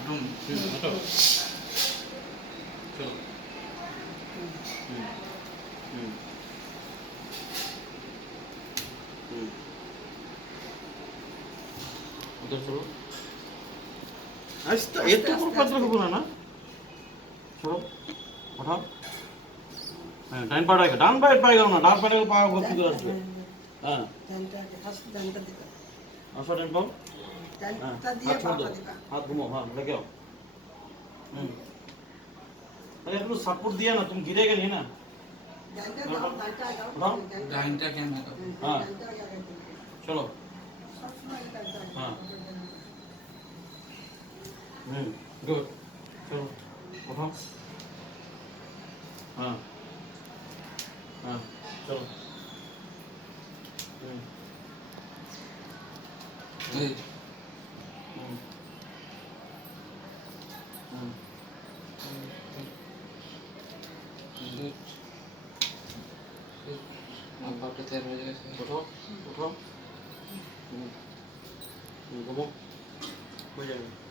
হাঁটুন হাঁটো চলো উধর চলো আস্তে এত বড় পাতলা হবে না চলো ওঠাও হ্যাঁ ডান পায়ে গাও না ডান পায়ে পা ভর্তি করে আসবে হ্যাঁ আসো ডান পাও হ্যাঁ হাত ছোড় দাও হাত घुमाओ हाँ लगे आओ अरे একটু সাপোর্ট दिया ना तुम गिरेगा नहीं ना उठाओ ডাইনটা কেন हाँ चलो हाँ गुड चलो उठाओ हाँ हाँ चलो এই বাপরে তেল হয়ে গেছে उठाओ उठाओ घूमो हो जाएगा